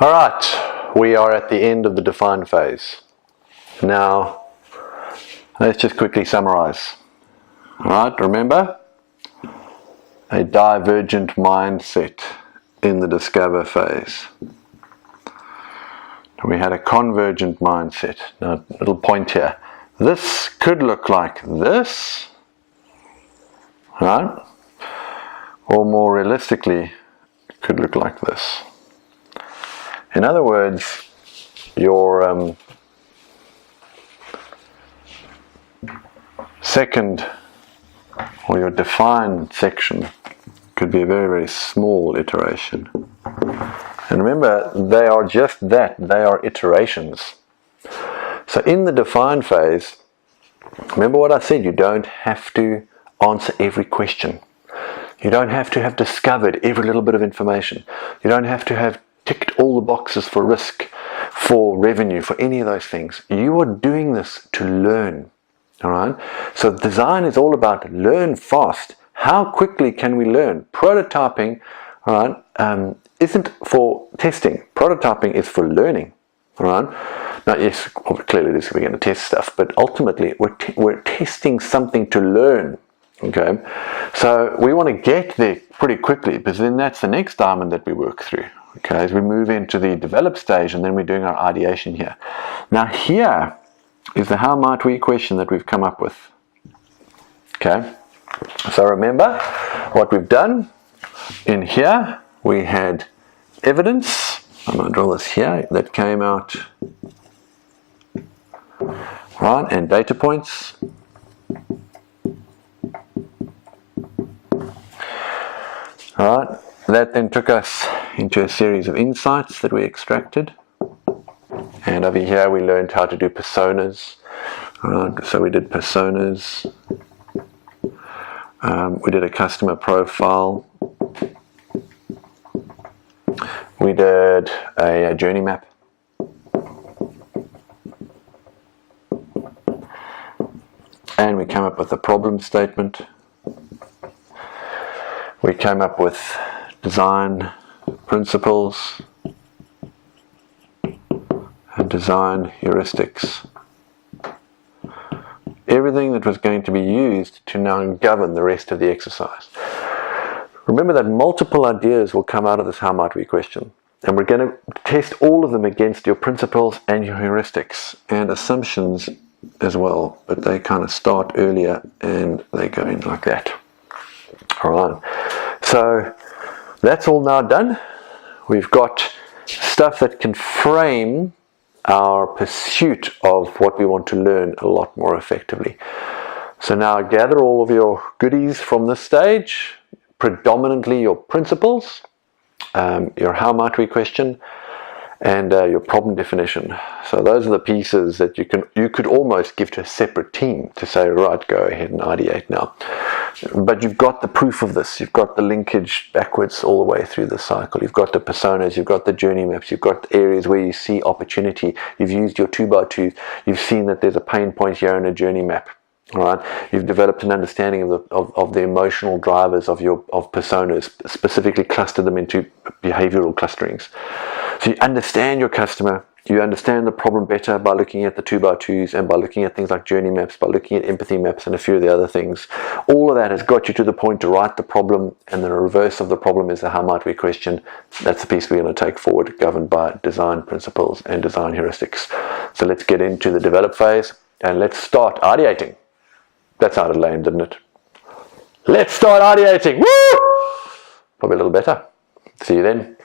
All right, we are at the end of the define phase. Now, let's just quickly summarize. All right, remember, a divergent mindset in the discover phase. We had a convergent mindset. Now, little point here. This could look like this, right? Or more realistically, it could look like this. In other words, your second or your define section could be a very, very small iteration. And remember, they are just that, they are iterations. So in the define phase, remember what I said, you don't have to answer every question. You don't have to have discovered every little bit of information. You don't have to have ticked all the boxes for risk, for revenue, for any of those things. You are doing this to learn, all right? So design is all about learn fast. How quickly can we learn? Prototyping, all right, isn't for testing. Prototyping is for learning, all right? Now, yes, clearly we're going to test stuff, but ultimately we're testing something to learn, okay? So we want to get there pretty quickly, because then that's the next diamond that we work through, okay, as we move into the develop stage, and then we're doing our ideation here. Now, here is the how might we question that we've come up with, okay? So remember what we've done. In here, we had evidence. I'm going to draw this here. That came out, right, and data points. All right, that then took us into a series of insights that we extracted. And over here, we learned how to do personas. So we did personas. We did a customer profile. We did a journey map. And we came up with a problem statement. We came up with design principles and design heuristics. Everything that was going to be used to now govern the rest of the exercise. Remember that multiple ideas will come out of this how might we question, and we're going to test all of them against your principles and your heuristics and assumptions as well, but they kind of start earlier and they go in like that. All right, so that's all now done. We've got stuff that can frame our pursuit of what we want to learn a lot more effectively. So now gather all of your goodies from this stage, predominantly your principles, your how might we question, and your problem definition. So those are the pieces that you could almost give to a separate team to say, right, go ahead and ideate now. But you've got the proof of this. You've got the linkage backwards all the way through the cycle. You've got the personas, you've got the journey maps, you've got areas where you see opportunity. You've used your 2x2. You've seen that there's a pain point here in a journey map. All right, you've developed an understanding of the emotional drivers of personas, specifically clustered them into behavioral clusterings. So you understand your customer, you understand the problem better by looking at the 2x2s and by looking at things like journey maps, by looking at empathy maps and a few of the other things. All of that has got you to the point to write the problem, and the reverse of the problem is the how might we question. That's the piece we're going to take forward, governed by design principles and design heuristics. So let's get into the develop phase and let's start ideating. That sounded lame, didn't it? Let's start ideating. Woo! Probably a little better. See you then.